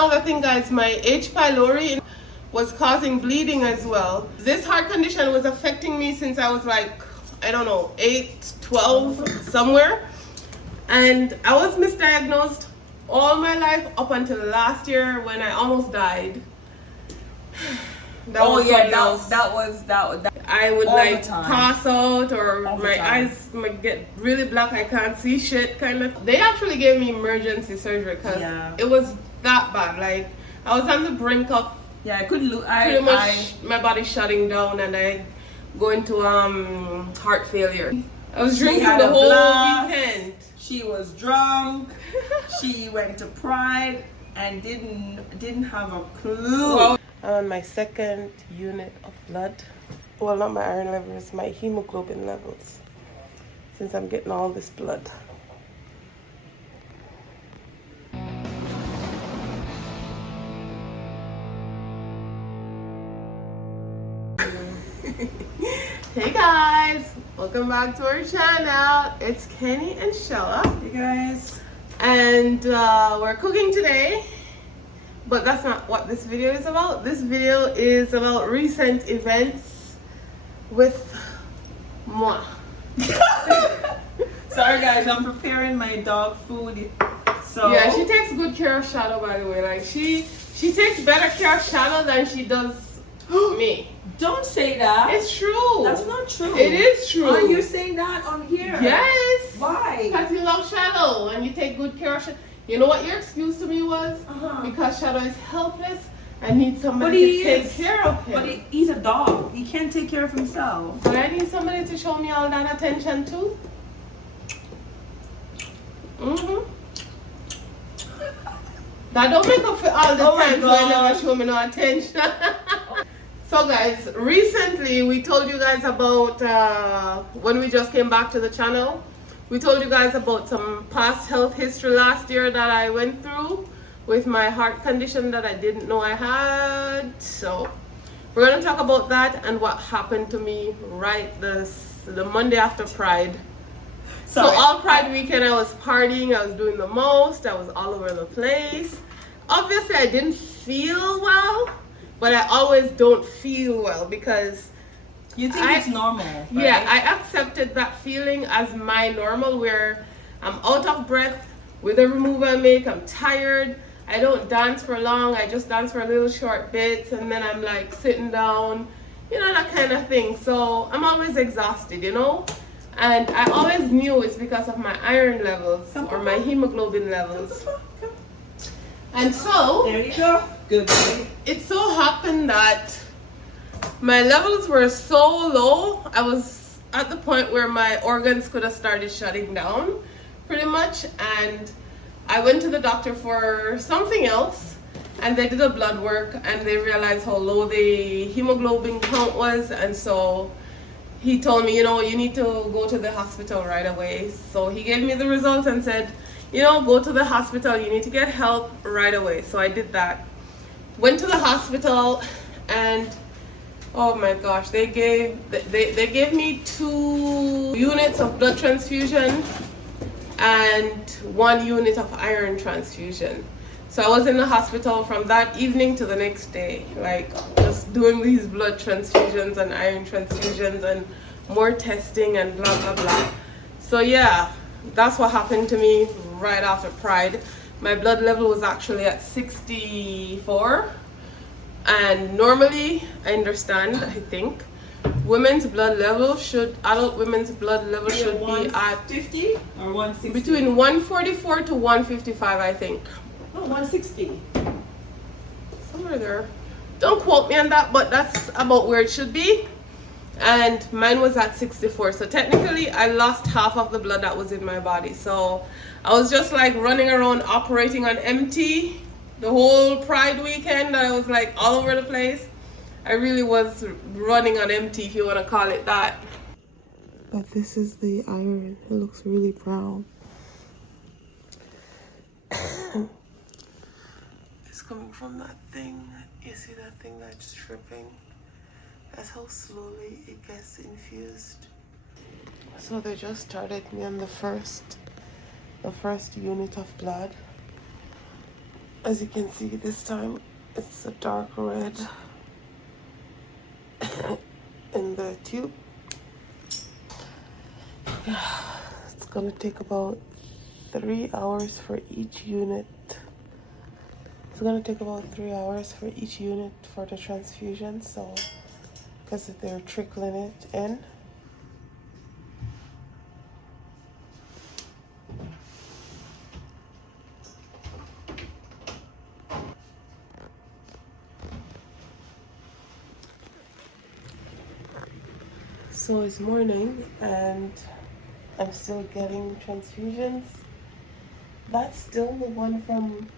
another thing, guys. My H. pylori was causing bleeding as well. This heart condition was affecting me since I was like, I don't know, 8, 12, somewhere. And I was misdiagnosed all my life up until last year when I almost died. That was. I would like pass out, or my eyes might get really black. I can't see shit, kind of. They actually gave me emergency surgery because it was that bad. Like, I was on the brink of I couldn't look. Pretty much my body shutting down, and I go into heart failure. I was drinking the whole weekend. She was drunk. She went to Pride and didn't have a clue. Well, I'm on my second unit of blood. Well, not my iron levels, my hemoglobin levels, since I'm getting all this blood. Hey guys, welcome back to our channel. It's Kenny and Shella. Hey guys. And we're cooking today, but that's not what this video is about. This video is about recent events with moi. Sorry guys, I'm preparing my dog food. So yeah, she takes good care of Shadow, by the way. Like she takes better care of Shadow than she does me. Don't say that. It's true. That's not true. It is true. Are you saying that on here? Yes. Why? Because you love Shadow and you take good care of Shadow. You know what your excuse to me was? Because Shadow is helpless and needs somebody to take care of him. But he's a dog. He can't take care of himself. But I need somebody to show me all that attention too. That don't make up for all the times when I never show me no attention. So guys, recently we told you guys about, when we just came back to the channel, we told you guys about some past health history last year that I went through with my heart condition that I didn't know I had. So we're going to talk about that and what happened to me the Monday after Pride. So all Pride weekend I was partying, I was doing the most, I was all over the place. Obviously I didn't feel well, but I always don't feel well because you think it's normal, right? Yeah, I accepted that feeling as my normal, where I'm out of breath with the removal I make, I'm tired, I don't dance for long, I just dance for little short bits and then I'm like sitting down, you know, that kind of thing. So I'm always exhausted, you know, and I always knew it's because of my iron levels or my hemoglobin levels. And so there you go. Good. It so happened that my levels were so low, I was at the point where my organs could have started shutting down pretty much, and I went to the doctor for something else and they did a blood work and they realized how low the hemoglobin count was, and so he told me, you know, you need to go to the hospital right away. So he gave me the results and said, you know, go to the hospital, you need to get help right away. So I did that. Went to the hospital and oh my gosh, they gave me 2 units of blood transfusion and 1 unit of iron transfusion. So I was in the hospital from that evening to the next day, like just doing these blood transfusions and iron transfusions and more testing and blah blah blah. So yeah, that's what happened to me right after Pride. My blood level was actually at 64, and normally, I understand, I think, adult women's blood level should be at 50 or 160? Between 144 to 155, I think. No, 160. Somewhere there. Don't quote me on that, but that's about where it should be. And mine was at 64, so technically I lost half of the blood that was in my body. So I was just like running around operating on empty the whole Pride weekend. I was like all over the place. I really was running on empty, if you want to call it that. But this is the iron. It looks really brown. It's coming from that thing. You see that thing that's dripping? That's how slowly it gets infused. So they just started me on the first unit of blood. As you can see, this time it's a dark red in the tube. It's gonna take about 3 hours for each unit. It's gonna take about 3 hours for each unit for the transfusion, so because they're trickling it in. So it's morning and I'm still getting transfusions. That's still the one from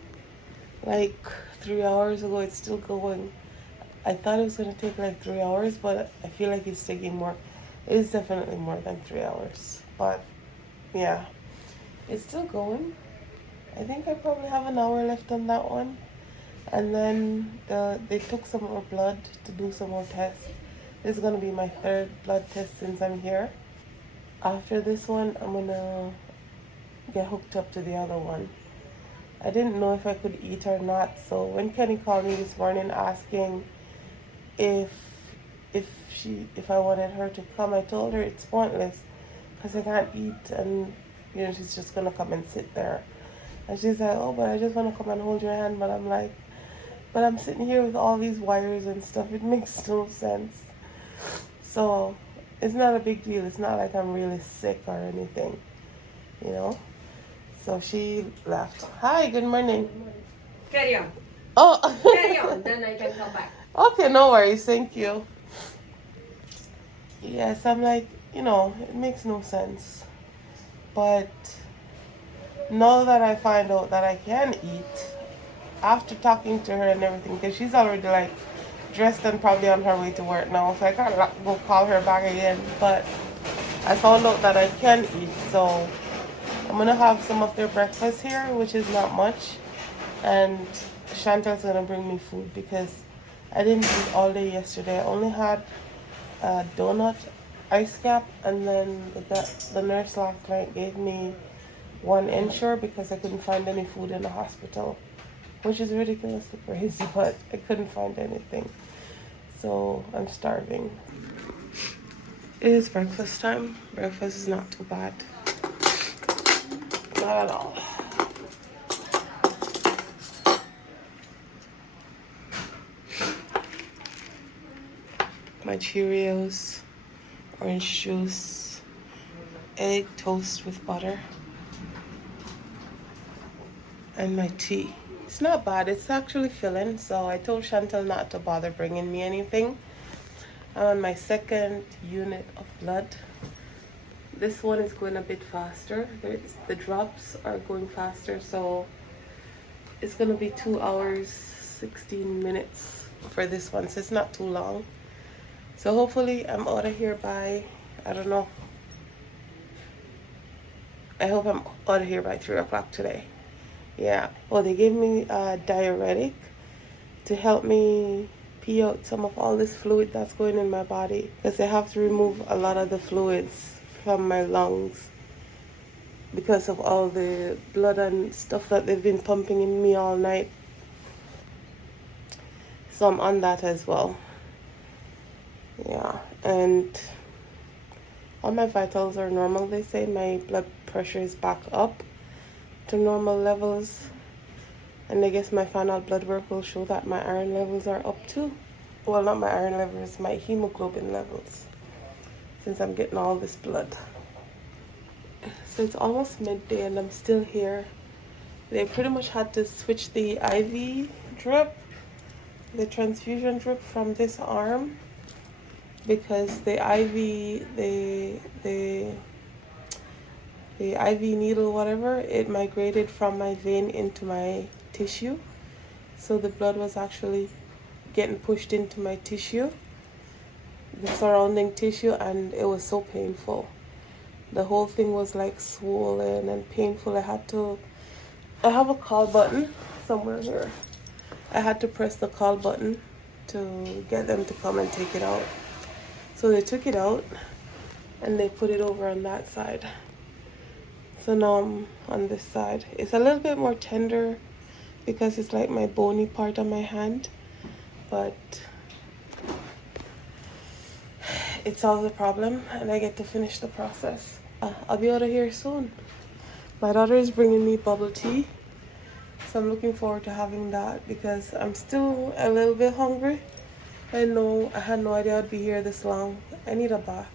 like 3 hours ago. It's still going. I thought it was going to take like 3 hours, but I feel like it's taking more. It is definitely more than 3 hours. But yeah, it's still going. I think I probably have an hour left on that one. And then they took some more blood to do some more tests. This is going to be my third blood test since I'm here. After this one, I'm going to get hooked up to the other one. I didn't know if I could eat or not. So when Kenny called me this morning asking if I wanted her to come, I told her it's pointless because I can't eat, and she's just gonna come and sit there. And she's like, oh, but I just want to come and hold your hand. But I'm like, but I'm sitting here with all these wires and stuff. It makes no sense. So it's not a big deal. It's not like I'm really sick or anything, So she left. Hi, good morning. Carry on. Oh. Carry on, then I can come back. Okay, no worries. Thank you. Yes, I'm like, it makes no sense. But now that I find out that I can eat, after talking to her and everything, because she's already like dressed and probably on her way to work now, so I can't go call her back again. But I found out that I can eat, so I'm gonna have some of their breakfast here, which is not much, and Chantel's gonna bring me food because I didn't eat all day yesterday. I only had a donut, ice cap, and then the nurse last night gave me one Ensure because I couldn't find any food in the hospital, which is ridiculously crazy, but I couldn't find anything. So I'm starving. It is breakfast time. Breakfast is not too bad. Not at all. My Cheerios, orange juice, egg toast with butter, and my tea. It's not bad. It's actually filling, so I told Chantel not to bother bringing me anything. I'm on my second unit of blood. This one is going a bit faster. The drops are going faster, so it's going to be 2 hours, 16 minutes for this one, so it's not too long. So hopefully I'm out of here by, I don't know. I hope I'm out of here by 3 o'clock today. Yeah. Oh, they gave me a diuretic to help me pee out some of all this fluid that's going in my body, because they have to remove a lot of the fluids from my lungs because of all the blood and stuff that they've been pumping in me all night. So I'm on that as well. Yeah, and all my vitals are normal. They say my blood pressure is back up to normal levels, and I guess my final blood work will show that my iron levels are up too. Well, not my iron levels, my hemoglobin levels, since I'm getting all this blood. So it's almost midday and I'm still here. They pretty much had to switch the IV drip, the transfusion drip, from this arm because the IV needle, whatever, it migrated from my vein into my tissue. So the blood was actually getting pushed into my tissue, the surrounding tissue, and it was so painful. The whole thing was like swollen and painful. I have a call button somewhere here. I had to press the call button to get them to come and take it out. So they took it out and they put it over on that side. So now I'm on this side. It's a little bit more tender because it's like my bony part of my hand, but it solves the problem and I get to finish the process. I'll be out of here soon. My daughter is bringing me bubble tea, so I'm looking forward to having that because I'm still a little bit hungry. I know I had no idea I'd be here this long. I need a bath.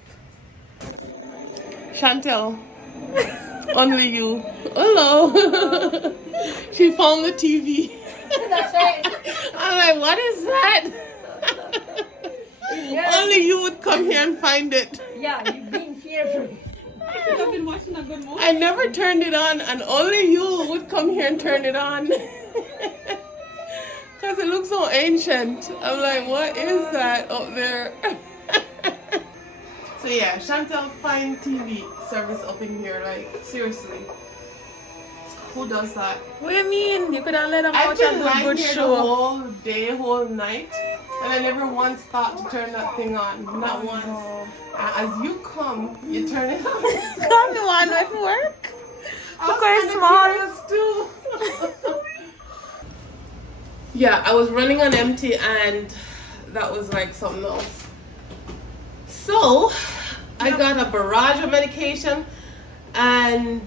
Chantel, only you. Hello. She found the TV. That's right. I'm like, what is that? Yeah. Only you would come here and find it. Yeah, you've been here for. I've been watching a good movie. I never turned it on, and only you would come here and turn it on. Because it looks so ancient. I'm like, what is that up there? So yeah, Chantel find TV service up in here, like, seriously. Who does that? What do you mean? You could have let them I've watch been a lying good here the show. whole day, whole night, and I never once thought to turn that thing on. Not once. As you come, you turn it on. Come, you want to work? I Look was how kinda curious too. Yeah, I was running on empty, and that was like something else. So, I got a barrage of medication and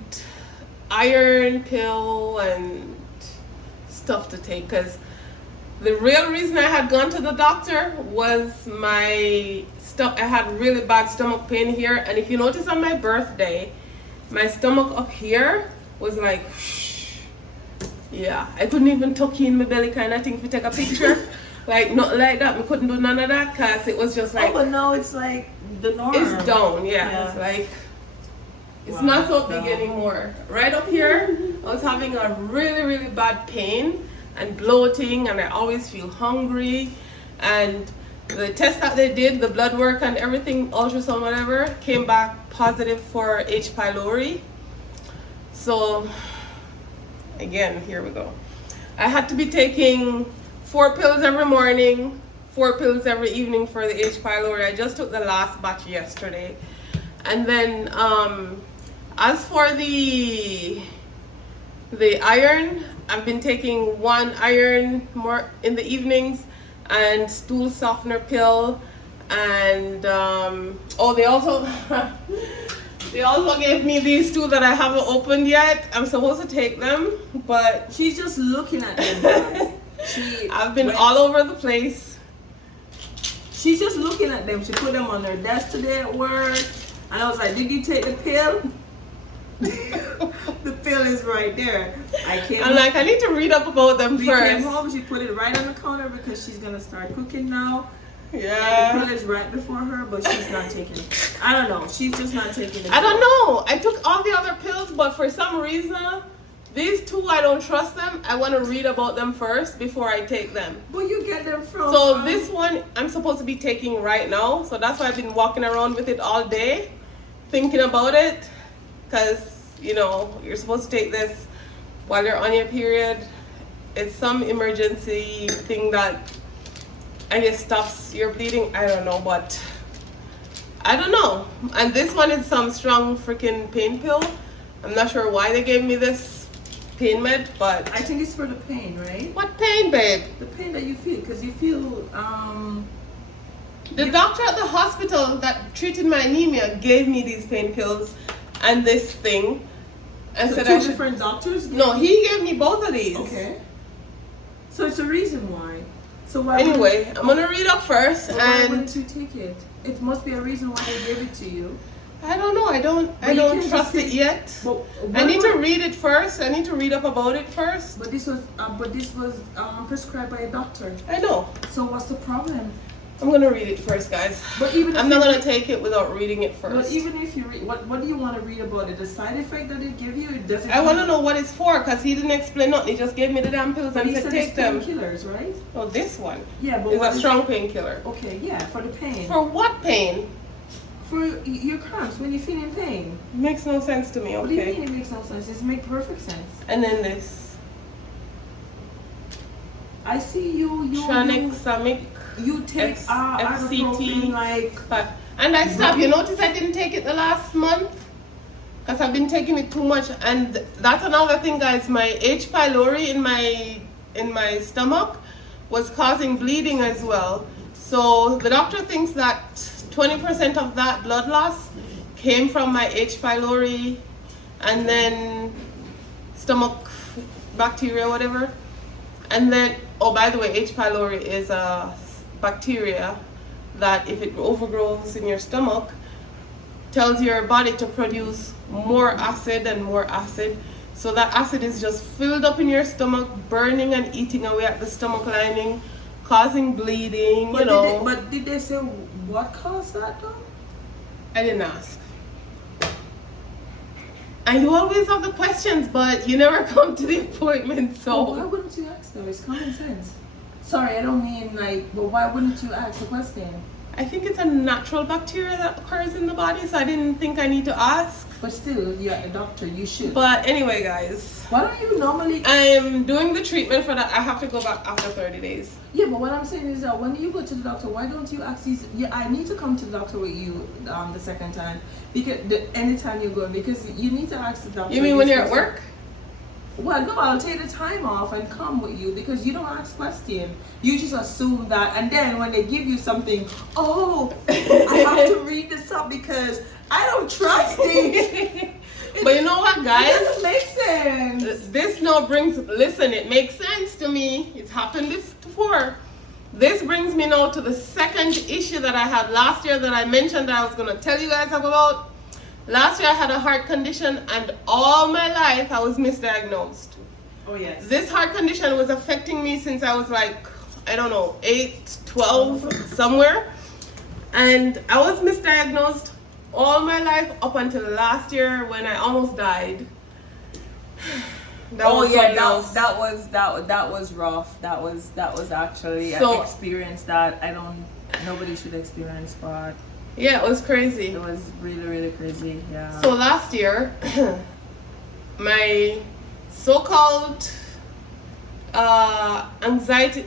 iron pill and stuff to take, because the real reason I had gone to the doctor was I had really bad stomach pain here, and if you notice on my birthday, my stomach up here was like, yeah, I couldn't even tuck in my belly kind of thing to take a picture. Like, not like that. We couldn't do none of that because it was just like, Oh, but no, it's like the norm. it's down, yeah. Yeah. It's like, it's Wow, not so it's big down. anymore. Right up here, I was having a really, really bad pain and bloating, and I always feel hungry. And the test that they did, the blood work and everything, ultrasound, whatever, came back positive for H. pylori. So, again, here we go. I had to be taking 4 pills every morning, 4 pills every evening for the H. pylori. I just took the last batch yesterday. And then, as for the iron, I've been taking 1 iron more in the evenings and stool softener pill. And, oh, they also gave me these 2 that I haven't opened yet. I'm supposed to take them, but She's just looking at them, guys. I've been all over the place. She's just looking at them. She put them on her desk today at work. And I was like, did you take the pill? The pill is right there. I'm like, I need to read up about them we came first. home, she put it right on the counter because she's going to start cooking now. And the Yeah. pill is right before her, but she's not taking it. I don't know. She's just not taking it. I don't know. I took all the other pills, but for some reason, these 2, I don't trust them. I want to read about them first before I take them. But you get them from... So this one, I'm supposed to be taking right now. So that's why I've been walking around with it all day, thinking about it. Because, you know, you're supposed to take this while you're on your period. It's some emergency thing that I guess stops your bleeding. I don't know, but I don't know. And this one is some strong freaking pain pill. I'm not sure why they gave me this pain med, but I think it's for the pain, right? what pain, babe? The pain that you feel, because you feel, The doctor at the hospital that treated my anemia gave me these pain pills and this thing. And so said 2 I should. different doctors? No, he gave me both of these. Okay. So it's a reason why. So why? Anyway, I'm gonna read up first, Why and wouldn't you take it? It must be a reason why they gave it to you. I don't know. I don't But you can't trust just it yet. But I need to read it first. I need to read up about it first. But this was prescribed by a doctor. I know. So what's the problem? I'm gonna read it first, guys. But even I'm if not you gonna read- take it without reading it But first. even if you read, what do you want to read about it? The side effect that it give you? Does it? I want to know what it's for, because he didn't explain nothing. He just gave me the damn pills But and he said said take it's them. painkillers, right? Oh, this one Yeah, but is what a strong painkiller. Okay, yeah, for the pain. For what pain? For your cramps when you feel in pain. Makes no sense to me. What do you Okay. mean it makes no sense? It makes perfect sense. And then this I see you tranexamic. you take FCT. ibuprofen like And I stopped. You notice I didn't take it the last month because I've been taking it too much. And that's another thing, guys. My H. pylori in my in my stomach was causing bleeding as well. So the doctor thinks that 20% of that blood loss came from my H. pylori and then stomach bacteria, whatever. And then, oh, by the way, H. pylori is a bacteria that if it overgrows in your stomach, tells your body to produce more acid and more acid. So that acid is just filled up in your stomach, burning and eating away at the stomach lining, causing bleeding, But you know. but did they say what caused that though? I didn't ask. And you always have the questions, but you never come to the appointment, Well, why so. wouldn't you ask though? It's common sense. Sorry, I don't mean like, but why wouldn't you ask the question? I think it's a natural bacteria that occurs in the body, so I didn't think I need to ask. But still, you're a doctor, you should. But anyway, guys, Why don't you normally? I'm doing the treatment for that. I have to go back after 30 days. Yeah, but what I'm saying is that when you go to the doctor, why don't you ask these? Yeah, I need to come to the doctor with you the second time because anytime you go, because you need to ask the doctor. You mean when these you're at questions. work? Well, no, I'll take the time off and come with you because you don't ask questions. You just assume that, and then when they give you something, oh, I have to read this up because I don't trust it. But you know what, It guys? doesn't make sense. This now brings, listen, it makes sense to me. It's happened this before. This brings me now to the second issue that I had last year that I mentioned that I was going to tell you guys about. Last year I had a heart condition and all my life I was misdiagnosed. Oh yes. This heart condition was affecting me since I was like, I don't know, 8, 12, somewhere. And I was misdiagnosed all my life up until last year when I almost died. Oh was yeah, something else. that was rough. That was actually So- an experience that nobody should experience, but Yeah, it was crazy. it was really, really crazy. Yeah. So last year, my so-called anxiety,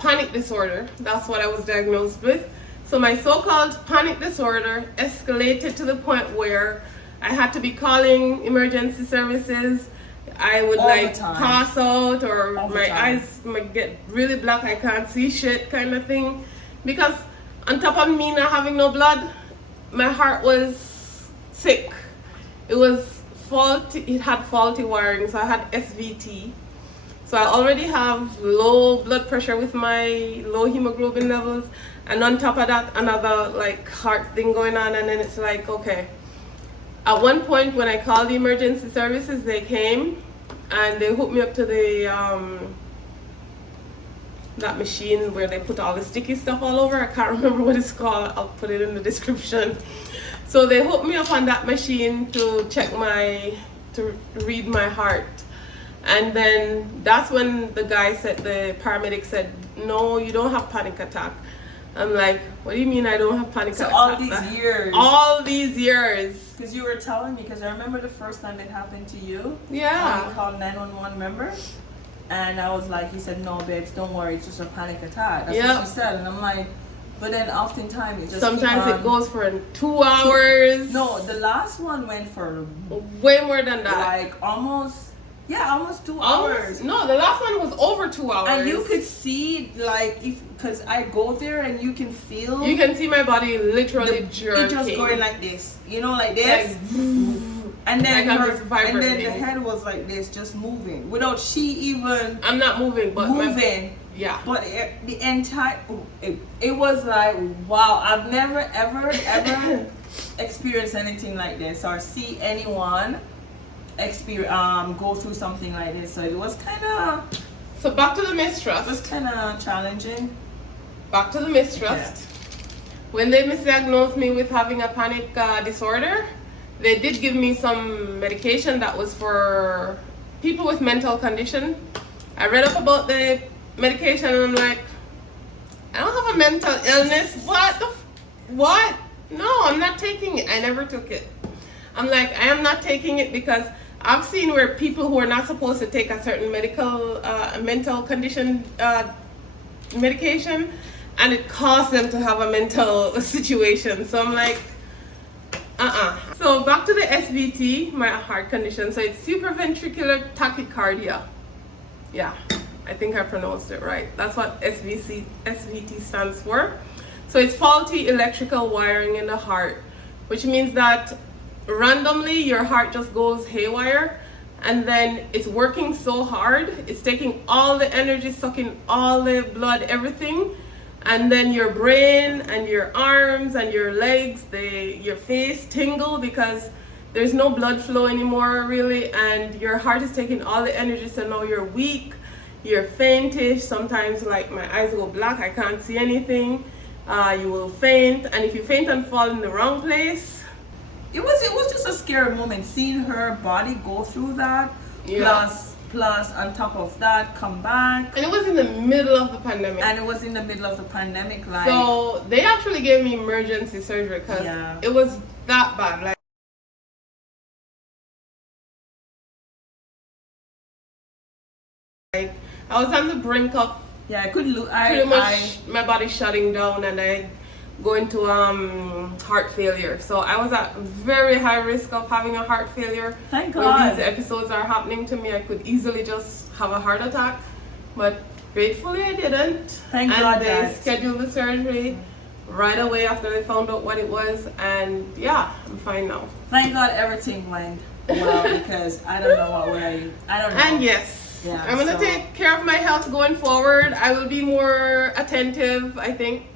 panic disorder, that's what I was diagnosed with. So my so-called panic disorder escalated to the point where I had to be calling emergency services. I would All the like time. pass out or All the my time. eyes might get really black, I can't see shit kind of thing. Because on top of me not having no blood, my heart was sick. It was faulty, it had faulty wiring, so I had SVT. So I already have low blood pressure with my low hemoglobin levels, and on top of that, another like heart thing going on, and then it's like, okay. At one point when I called the emergency services, they came and they hooked me up to the that machine where they put all the sticky stuff all over. I can't remember what it's called. I'll put it in the description. So they hooked me up on that machine to check to read my heart. And then that's when the paramedic said, no, you don't have panic attack. I'm like, what do you mean I don't have panic So attack? all these years. All these years. Because you were telling me, because I remember the first time it happened to you. Yeah. You called 911, remember? And I was like, he said, no, babes, don't worry, it's just a panic attack. That's Yep. what she said. And I'm like, but then oftentimes it just Sometimes keep it on- goes for 2 hours. No, the last one went for Way more than that. like almost 2 Almost- hours. No, the last one was over 2 hours. And you could see, like, because I go there and you can feel You can see my body literally jerking. it just going like this, you know, like this. And then Like I'm her, just and then the vibrating. head was like this, just moving without she even I'm not moving, but moving. yeah. But the entire it was like, wow, I've never ever experienced anything like this or see anyone go through something like this. So it was kind of So back to the mistrust. challenging. Back to the mistrust. When they misdiagnosed me with having a panic disorder, they did give me some medication that was for people with mental condition. I read up about the medication and I'm like, I don't have a mental illness. What? No, I'm not taking it. I never took it. I'm like, I am not taking it because I've seen where people who are not supposed to take a certain mental condition medication, and it caused them to have a mental situation. So I'm like, So back to the SVT, my heart condition. So it's supraventricular tachycardia. Yeah. I think I pronounced it right. That's what SVT stands for. So it's faulty electrical wiring in the heart, which means that randomly your heart just goes haywire, and then it's working so hard, it's taking all the energy, sucking all the blood, everything, and then your brain and your arms and your legs, your face tingle because there's no blood flow anymore really, and your heart is taking all the energy, so now you're weak, you're faintish, sometimes like my eyes go black, I can't see anything. You will faint, and if you faint and fall in the wrong place, it was just a scary moment seeing her body go through that. Yeah. Plus on top of that, come back. And it was in the middle of the pandemic. Like, so they actually gave me emergency surgery because it was that bad. Like I was on the brink of I could look. Pretty much my body shutting down, and I go into heart failure. So I was at very high risk of having a heart failure. Thank God. When these episodes are happening to me, I could easily just have a heart attack, but gratefully I didn't. Thank God. They scheduled the surgery right away after they found out what it was, and yeah, I'm fine now. Thank God everything went well because I don't know what I don't know. And yes. Yeah, I'm gonna take care of my health going forward. I will be more attentive, I think.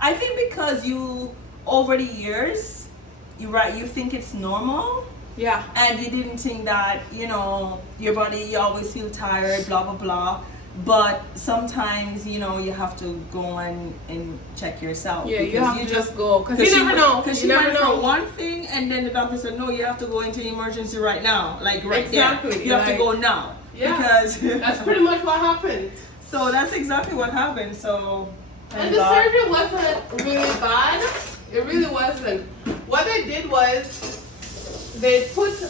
I think because you, over the years, you think it's normal. Yeah. And you didn't think that, your body, you always feel tired, blah, blah, blah. But sometimes, you have to go and check yourself. Yeah, you have to just go. Because you never know. Because she went for one thing, and then the doctor said, no, you have to go into emergency right now. Like right exactly. there. You have to go now. Yeah, because that's pretty much what happened. So that's exactly what happened. So and the surgery wasn't really bad. It really wasn't. What they did was they put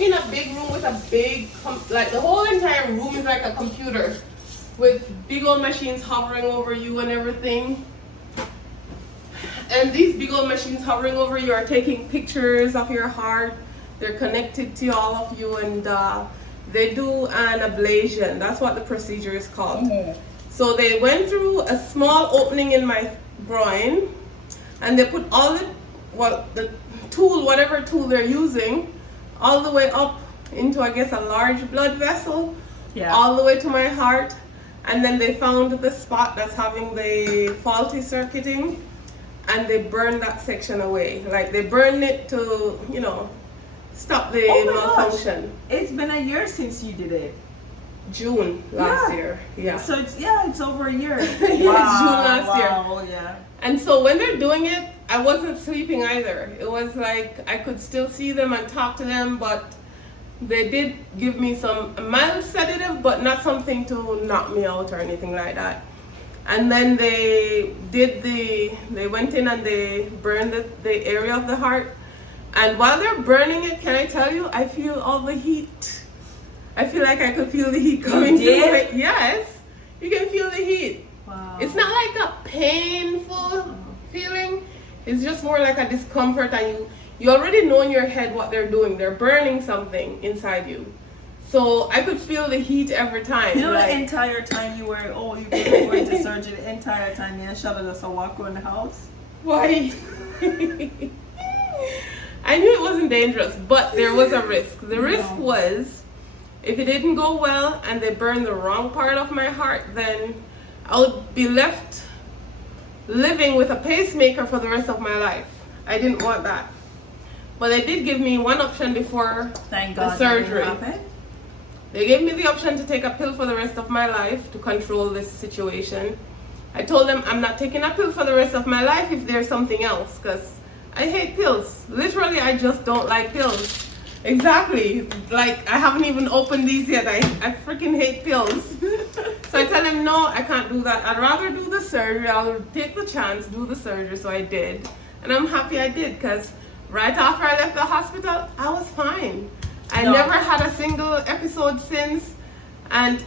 in a big room with a big like the whole entire room is like a computer with big old machines hovering over you and everything. And these big old machines hovering over you are taking pictures of your heart. They're connected to all of you, and they do an ablation. That's what the procedure is called. Mm-hmm. So they went through a small opening in my groin, and they put all the tool, whatever tool they're using, all the way up into, I guess, a large blood vessel, all the way to my heart. And then they found the spot that's having the faulty circuiting, and they burned that section away. Like they burned it to, stop the malfunction. Gosh. It's been a year since you did it. June last year. Yeah. So it's over a year. It's June last year. Wow, yeah. And so when they're doing it, I wasn't sleeping either. It was like I could still see them and talk to them, but they did give me some mild sedative, but not something to knock me out or anything like that. And then they went in and they burned the area of the heart. And while they're burning it, can I tell you, I feel all the heat. I feel like I could feel the heat coming through. Yes, you can feel the heat. Wow. It's not like a painful feeling. It's just more like a discomfort, and you already know in your head what they're doing. They're burning something inside you. So I could feel the heat every time. The entire time you were going to surgery, the entire time me and Shella just walk around the house. Why? I knew it wasn't dangerous, but there was a risk. The risk was, if it didn't go well and they burned the wrong part of my heart, then I would be left living with a pacemaker for the rest of my life. I didn't want that. But they did give me one option before the surgery. They gave me the option to take a pill for the rest of my life to control this situation. I told them I'm not taking a pill for the rest of my life if there's something else, because I hate pills. Literally, I just don't like pills. Exactly. Like, I haven't even opened these yet. I freaking hate pills. So I tell them, no, I can't do that. I'd rather do the surgery. I'll take the chance, do the surgery. So I did. And I'm happy I did, because right after I left the hospital, I was fine. I never had a single episode since. And,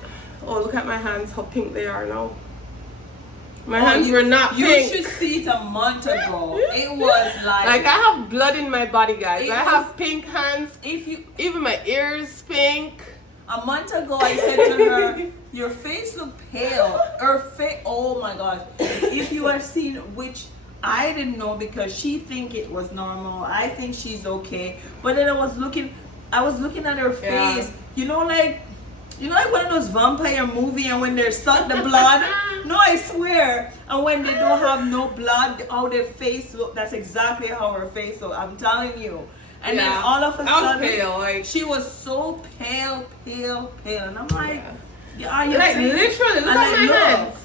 oh, look at my hands, how pink they are now. My hands were not You pink. should see it a month ago. It was Like I have blood in my body, guys. I have pink hands. if you Even my ears pink. a month ago I said to her, your face look pale. Her face, oh my gosh. If you are seeing, which I didn't know because she think it was normal. I think she's okay. But then I was looking at her face. Yeah. You know like one of those vampire movie and when they suck the blood? No, I swear. And when they don't have no blood, how their face look, that's exactly how her face look. I'm telling you. And then all of a sudden, pale, like she was so pale. And I'm like, yeah, you like see? literally, look And at my look. hands.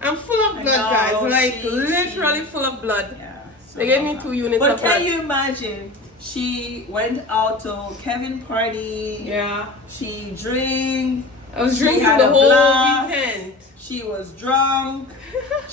I'm full of I blood, know, guys. Like she- literally full of blood. Yeah. So They gave me 2 units But of blood. can you imagine? She went out to Kevin party. Yeah. She drank. I was She drinking had the a whole blast. weekend. She was drunk.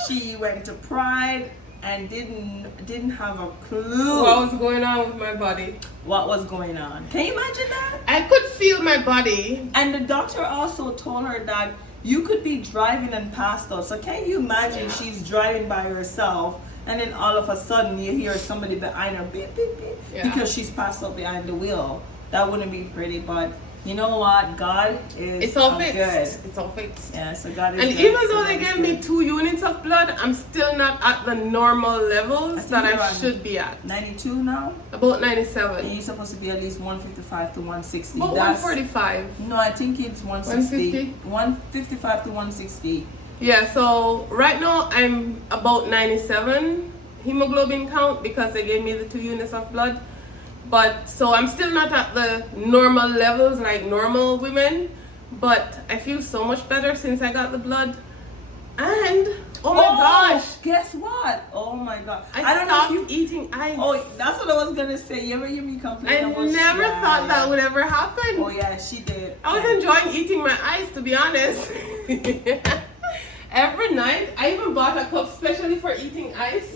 She went to Pride and didn't have a clue What was going on with my body? what was going on. Can you imagine that? I could feel my body. And the doctor also told her that you could be driving and passed out. So can you imagine she's driving by herself and then all of a sudden you hear somebody behind her beep, beep, beep, Yeah. because she's passed out behind the wheel. That wouldn't be pretty, but you know what? God is It's all good. fixed. It's all fixed. Yeah, so God is And good. even So though God they is gave me good. 2 units of blood, I'm still not at the normal I levels think that you're I on should be at. 92 now? About And 97. you're supposed to be at least 155 to 160. About That's- 145. No, I think it's 160. 150? 155 to 160. Yeah, so right now I'm about 97 hemoglobin count because they gave me the 2 units of blood. But so I'm still not at the normal levels like normal women, but I feel so much better since I got the blood. And oh my gosh, Guess what? Oh my god. I don't know stopped if you. eating ice. Oh, that's what I was gonna say. You ever hear me complain? I about never yeah, thought that yeah. would ever happen. Oh yeah, she did. I was Yeah. enjoying eating my ice, to be honest. Every night, I even bought a cup specially for eating ice.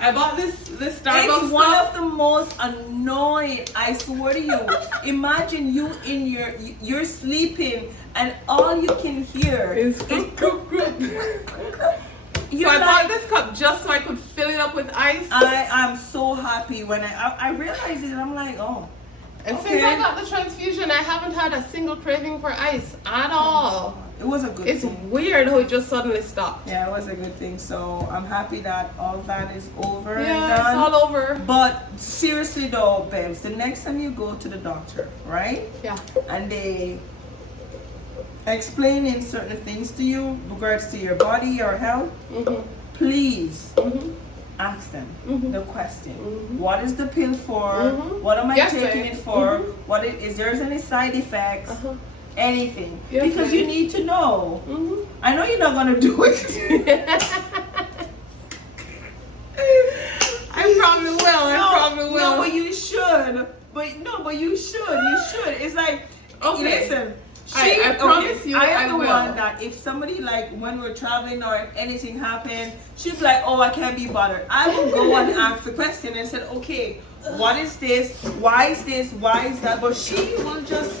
I bought this Starbucks It's one cup. of the most annoying. I swear to you. Imagine you in you're sleeping and all you can hear It's crook, crook, crook. You're So I bought like, this cup just so I could fill it up with ice. I'm so happy when I realized it. And I'm like, oh. And okay. since I got the transfusion, I haven't had a single craving for ice at all. It was a good It's thing. weird how it just suddenly stopped. Yeah, it was a good thing. So I'm happy that all that is over and Yeah, it's done. all over. But seriously though, babes, the next time you go to the doctor, right? Yeah. And they explaining certain things to you regards to your body, your health, Mhm. please Mhm. ask them Mhm. the question. Mhm. What is the pill for? Mhm. What am I Yes, taking babe. it for? Mhm. What is there any side effects? Uh-huh. Anything. Yes, because babe. you need to know. Mhm. I know you're not gonna do it. I probably will. I probably will. No, but you should. But you should. You should. It's like, Okay. listen. I promise you I I am the will. one that if somebody like when we're traveling or if anything happened, she's like, oh, I can't be bothered. I will go and ask the question and said, okay, what is this? Why is this? Why is that? But she will just,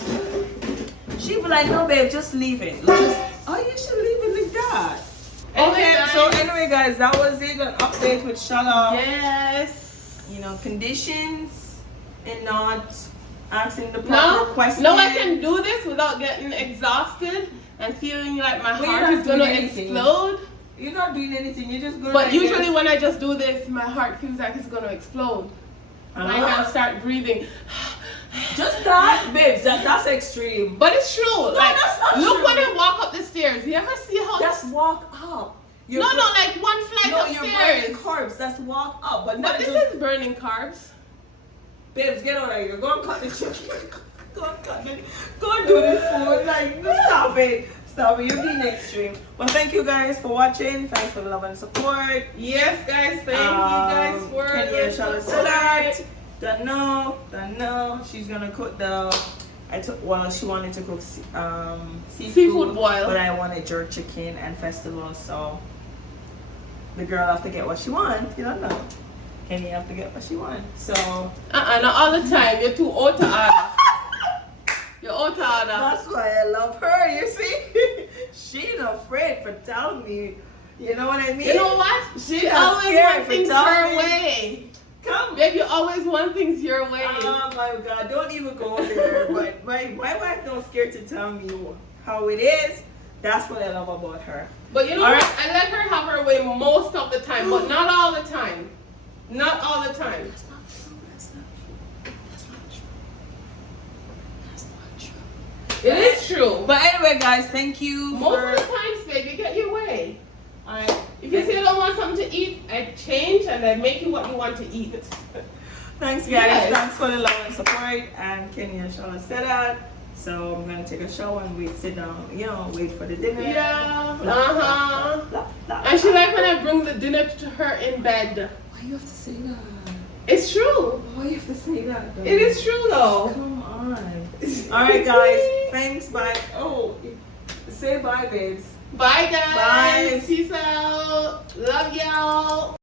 she be like, no, babe, just leave it. You should leave it like that. Okay, guys. so anyway, guys, that was it. An update with Shella. Yes. You know, conditions and not asking the proper No, question. no, I can do this without getting exhausted and feeling like my But you're heart not is gonna doing anything. explode. You're not doing anything. You're just going. But like usually this. when I just do this, my heart feels like it's gonna explode. And I Ah. can start breathing. Just that, babes. That's extreme. But it's true. Like, that's not look true. when I walk up the stairs. You ever see how That's walk up. You're no, bur- like one flight No, of you're stairs. burning carbs. That's walk up, but not But this just. is burning carbs. Babes, get out of here. Go and cut the chicken. Go and cut the. Go and do the food. Like, stop it. Stop it. You're being extreme. Well, thank you guys for watching. Thanks for the love and support. Yes, guys. Thank you guys for Kenni the and Shella support. Salad. Don't know. She's gonna cook she wanted to cook Seafood boil. but I wanted jerk chicken and festival, so the girl have to get what she wants. You don't know. Kenni have to get what she wants. So Not all the time. You're too old to order. You're old to order. that's why I love her. You see, she ain't afraid for telling me You know what I mean? You know what? She She got always scared wants for things telling her me. way. Come. Babe, you always want things your way. Oh my God, don't even go there. But my wife don't scared to tell me how it is. That's what I love about her. But you know All what? right. I let her have her way most of the time, but not all the time. Not all the time. That's not true. That's not true. That's not true. That's not true. It is true. But anyway, guys, thank you Most for. of the times, babe, you get your way. Alright. If you say you don't want something to eat, I change and I make you what you want to eat. Thanks, guys. Yes. Thanks for the love and support. And Kenny and Shella said that. So I'm gonna take a shower and we sit down, wait for the dinner. Yeah. Blah, Uh-huh. blah, blah, blah, And she blah. like when I bring the dinner to her in bed. Why you have to say that? It's true. Why you have to say that? Though? It is true though. Come on. Alright, guys. Thanks. Bye. Oh, say bye, babes. Bye guys. Bye. Peace out. Love y'all.